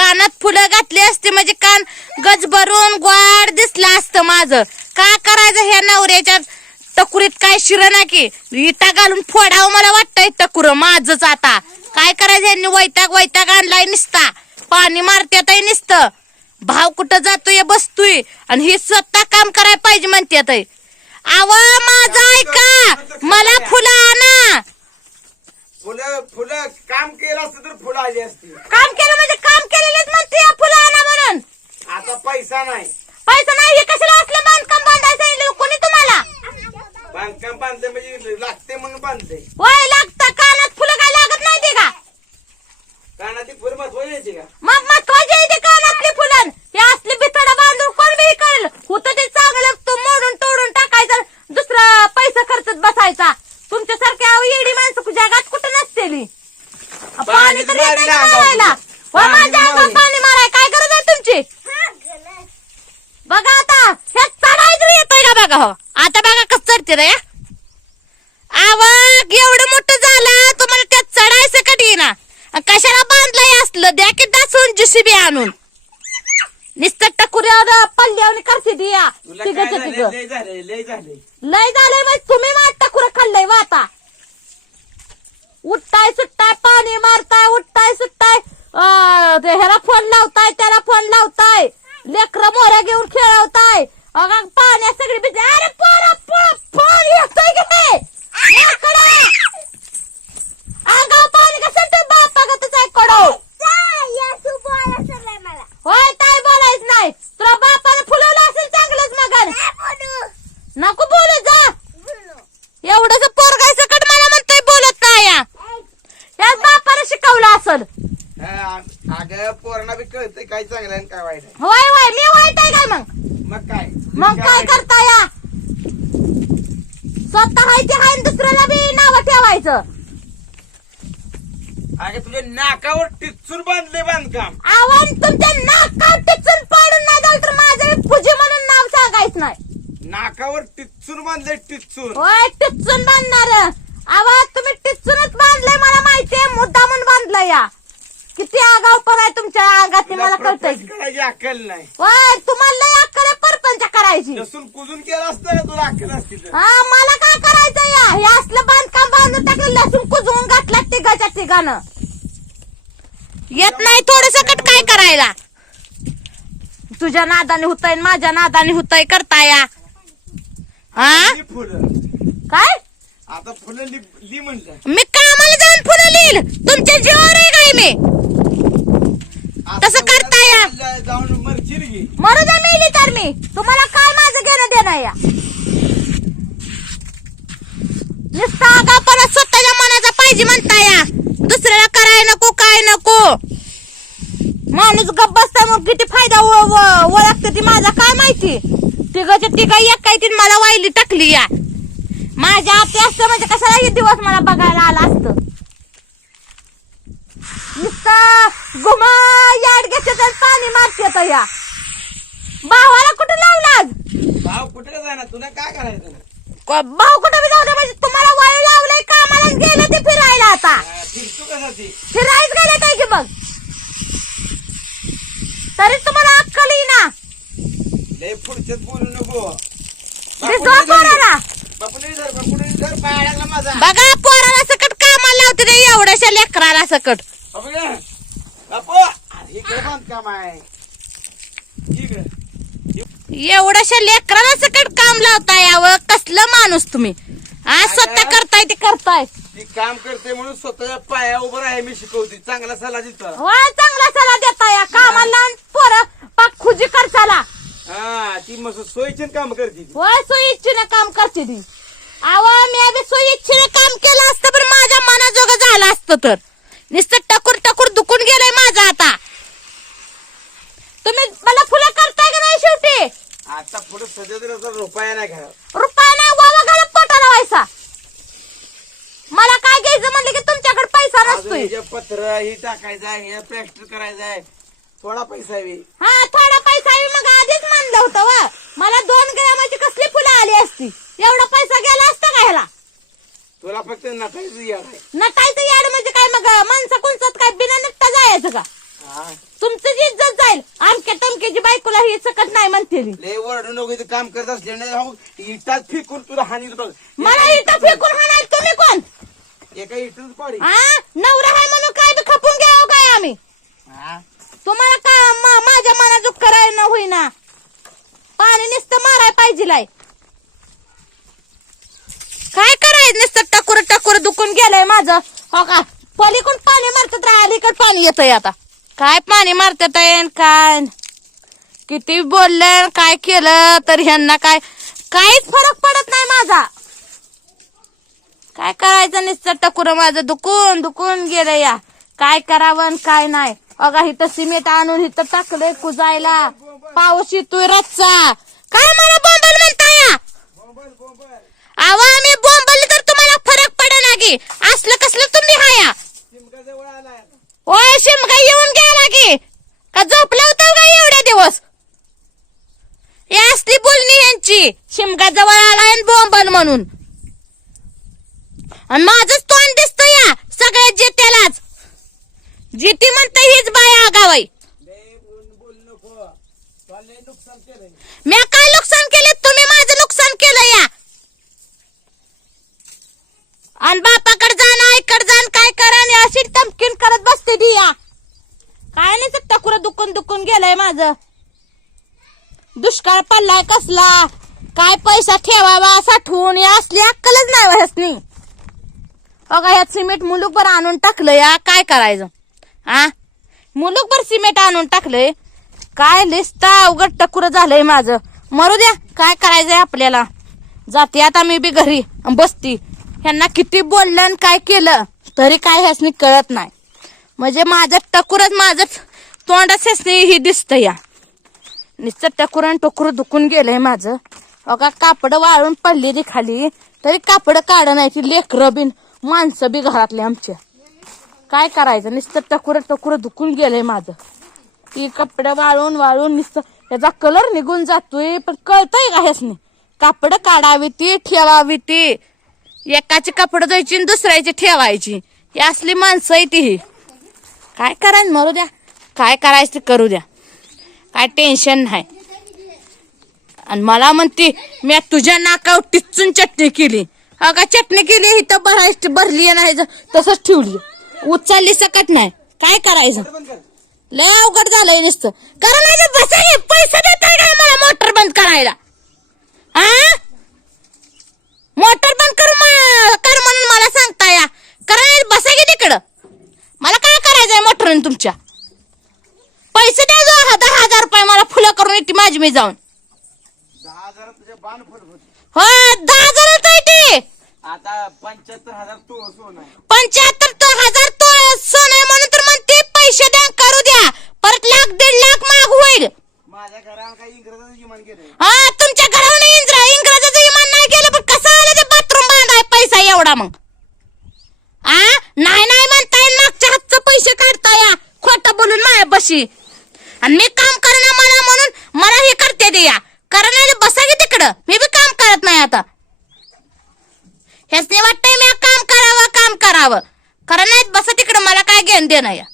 कानात फुलं घातली असते म्हणजे कान गज भरून ग्वाड दिसलं असतं माझं. का करायचं ह्या नवऱ्याच्या टकुरीत काय शिरना की इटा घालून फोडावं मला वाटतंय टकुर माझच आता. काय करायचं यांनी वैताग वैताग आणलाय निसता. पाणी मारत्यातही निसतं. भाव कुठं जातोय बसतोय? आणि हे स्वतः काम करायला पाहिजे म्हणत्यात आव माझं ऐका. मला फुलं आणा. फुलं फुलं काम केलं असतं तर फुलं आली असती. काम केलं म्हणजे काम केलेलेच म्हणते या फुलं आणा म्हणून आता पैसा नाही. पैसा नाही हे कशाला असलं बांधकाम बांधायचं सांगितलं कोणी तुम्हाला? बांधकाम बांधले म्हणजे लागते म्हणून बांधले. वय लागतं. कानात फुलं काय लागत नाही ते का? कानाची फुल यायची का? मग महत्वाची आहे ते कानातली फुलं? हे असली बिथडा बांधून कोण बी करेल होतं ते चांगलं तो मोडून तोडून टाकायचं दुसरा पैसा खर्चत बसायचा. तुमच्यासारख्या येडी माणसं जगात कुठं नसतेली पाणी तर येतंय का मारायला. दासून जीसीबी आणून नुसतं टकुऱ्यावर पल्ल्यावर करते ती या तुला तिघं काय तिघं झालंय? लय झाले लय झाले लय झालंय मग तुम्ही माझ टकुर खाल्लंय वा आता उठताय सुटताय पाणी मारताय उठताय सुटताय अं, ते ह्याला फ़ोन लावताय त्याला फ़ोन लावताय लेकर मोऱ्या घेऊन खेळवताय अगं पाण्यात सगळी भिजली काय करता या? स्वतः हाय ते हाय आणि दुसऱ्याला बी नाव ठेवायचं? तुझ्या नाकावर टिचून बांधले बांधकाम. आव्हान तुमच्या नाकात टिचून पाडून नाही झालं तर माझं पूजे म्हणून नाव सांगायचं नाही. नाकावर टिचून बांधले टिचून. होय टिचून बांधणार. आवाज तुम्ही टिचूनच बांधलंय मला माहितीये मुद्दा म्हणून बांधलंय या. किती आगाव पण आहे तुमच्या अंगात मला कळतंय. करायची अक्कल नाही. तुम्हाला लय अक्कल आहे परपंच करायची. लसून कुजून केलं असतं तुला अक्कल असती तर. हा मला काय करायचं या? हे असलं बांधकाम बांधून टाकलं लसूण कुजवून घातलं तिघाच्या तिघानं. येत नाही थोडस कट काय करायला? तुझ्या नादाने होतय माझ्या नादाने होतय करता या. हा? ही फुलं. काय? आता फुलं लि लि म्हणलं. मी कामाला जाऊन बोलील. तुमच्या जीवावर आहे काय मी? तसं करता या. जाऊन मरशील की मरू द्या मेली तर मी. तुम्हाला काय माझं घेणं देणं या. नुसता आगापणा स्वतःच्या मनाचा पाहिजे म्हणता या. दुसऱ्याला कराय नको काय नको. माणूस गप्प बसता मग किती फायदा ओळखते ती माझा काय माहिती? तिघच्या तिघा एक काय ती मला वाहिली टाकली या. माझ्या आपली असतं म्हणजे कशाला हे दिवस मला बघायला आला असतं नुसता गुमा याड घेते तर पाणी मारते या. भावाला कुठे लावलास भाव कुठे जाणार? तुला काय करायचं? क- भाऊ कुठे बी जाऊ दे म्हणजे तुम्हाला वायू लावलंय कामाला गेलं ते फिरायला आता. हा, फिरतो कसा ती फिरायच गेले काय की मग? तरी तुम्हाला अक्कल ना लय पुढच्यात बोलू नको. दिसवा पोराला बापुने धर. बापुने धर पाय अडकला माझा. बघा पोराला सकट कामाला लावते ते एवढ्याशा लेकराला सकट. इकडे बांधकाम आहे. इकडे. एवढ्याशा लेकराला सकट काम लावता यावं. कसलं माणूस तुम्ही? हा स्वतः करताय ते करताय. ती काम करते म्हणून स्वतःच्या पाया उभं आहे मी शिकवते. चांगला सल्ला देतो. वा चांगला सला देता या कामाला लावून पोरं पाक खुजी करताला हा ती मस्त सोयीचे काम करते ती. होय सोयी इच्छेनं काम करते ती. अव मी सोयी इच्छेनं काम केलं असतं पण माझ्या मनाजोगं झालं असतं तर. नुसतं टकूर टकूर दुखून गेलंय माझं आता. तुम्ही मला फुलं करताय का नाही शेवटी? आता पुढे सध्या रुपया नाही घरात. रुपया नाही वावा घालत पोटाला व्हायचा. मला काय घ्यायचं म्हणलं की तुमच्याकडे पैसा नसतोय. हे पत्र ही टाकायचं आहे हे प्लॅस्टर करायचं आहे थोडा पैसा आहे. हा थोडा पैसा आहे मग आधीच म्हणलं होतं वा. मला दोन ग्रामाची कसली फुलं आली असती? एवढा पैसा गेला असता का ह्याला तुला फक्त नटायचं आहे. नटायचं याड म्हणजे काय मग? माणसं कोणचं काय बिना नटता जायचं का? हा. तुमचं जी इज्जत जाईल. आमच्या तमक्याची बायकोला ही सकत नाही म्हणते मी. लय ओरडू नको इथं काम करत असले नाही हो, इटात फेकून तुला हानी बघ. मला इथं फेकून हाणाल तुम्ही कोण? एका इटच पाडी. हा नवरा आहे म्हणून काय बी खपून घ्यावं काय आम्ही हा. तुम्हाला का मा- माझ्या मनाजूक करायला होईना पाणी नुसतं माराय पाहिजे काय करायचं नुसतं टकुर टकुर दुखून गेलंय माझं हो का पलीकडून पाणी मारतात अलीकडे पाणी येतंय आता. काय पाणी मारतात काय? किती बोललं काय केलं तर ह्यांना काय काहीच फरक पडत नाही माझा. काय करायचं निश्चित टकुर माझं दुखून दुखून गेलं या. काय करावं काय नाही. अगा इथं सिमेंट आणून इथं टाकलंय कुजायला. पाऊस येतोय रच्चा काय मला बोंबल म्हणताय या? बोंबल. अहो आम्ही बोंबल तर तुम्हाला फरक पडेना की. असलं कसलं तुम्ही हाया? ओय शिमगा येऊन गेला की? का झोपला होता का एवढ्या दिवस? हे असली बोलणी यांची. शिमगा जवळ आलाय आणि बोंबल म्हणून. आणि माझंच तोंड दिसतं या सगळ्या जेत्यालाच जिती म्हणतं हीच बाय आगावाई. मी काय नुकसान केलं? तुम्ही माझं नुकसान केलं या. आणि बापाकडे जाण आईकडे जाण काय करा आणि अशी टमकीन करत बसते दिया. काय नाही तर टकुर दुखून दुखून गेलंय माझं. दुष्काळ पडलाय कसला? काय पैसा ठेवावा साठवून या असली अक्कलच नाही ह्यासनी. अगं ह्यात सिमेंट मुलूकभर आणून टाकलं या काय करायचं? आ? मुलूकभर सिमेंट आणून टाकलंय? काय लिस्ता अवघड टकुर झालंय माझं. मरू द्या काय करायचंय आपल्याला? जाते आता मी बी घरी बसती. ह्यांना किती बोललं आणि काय केलं तरी काय ह्यासनी कळत नाही. म्हणजे माझं टकुरच माझं तोंडच ह्यासनी ही दिसतं या. नुसतं टकुर आणि टकुर दुखून गेलंय माझं. अगा कापड वाळून पडलेली खाली तरी कापड काढ नाही ती लेकरं बिन माणसं बी घरातले आमच्या काय करायचं? नुसतं टकुर टकुर दुखून गेलंय माझं. ती कपडे वाळून वाळून नुसतं त्याचा कलर निघून जातोय पण कळतंय का ह्यासनी? कापड काढावी ती ठेवावी ती. एकाची कपडं द्यायची आणि दुसऱ्याची ठेवायची. ही असली माणसं आहे ती. ही काय करायचं मरू द्या. काय करायचं ते करू द्या. काय टेन्शन नाही. आणि मला म्हणते मी तुझ्या नाकावर टिचून चटणी केली. अगा चटणी केली ही तर भरायची भरली नाही तसंच ठेवली. उचलली सकट नाही. काय करायचं? लय अवघड झालंय नुसतं. कारण नाही बसा पैसे देताय काय मला मोटर बंद करायला? हा? मोटर बंद कर कर म्हणून मला सांगता या. कारण बसा की तिकडं. मला काय करायचंय मोटरने तुमच्या? पैसे द्या जो हा- दहा हजार रुपये मला फुलं करून येते माझी मी जाऊन. हो दहा हजार येते पंच्याहत्तर हजार तू सोन आहे पंच्याहत्तर तो हजार तो सोन आहे म्हणून तर म्हणते पैसे द्या करू द्या परत लाख दीड लाख माग होईल माझ्या घरावर काही इंग्रजाचं विमान गेलंय हा तुमच्या घरावर इंद्र इंग्रजाचं इमान नाही गेलं पण कसं आलं ते बाथरूम बांधाय पैसा एवढा मग आ नाही नाही म्हणताय मागच्या हातचं पैसे काढताय या खोटं बोलून आणि मी काम करणं मला म्हणून मला हे करते दे या कारण नाही बसा की तिकडं. मी बी काम करत नाही आता. हेच नाही वाटतंय मी काम करावं काम करावं. कारण नाहीत बसा तिकडं. मला काय घेणं देणं या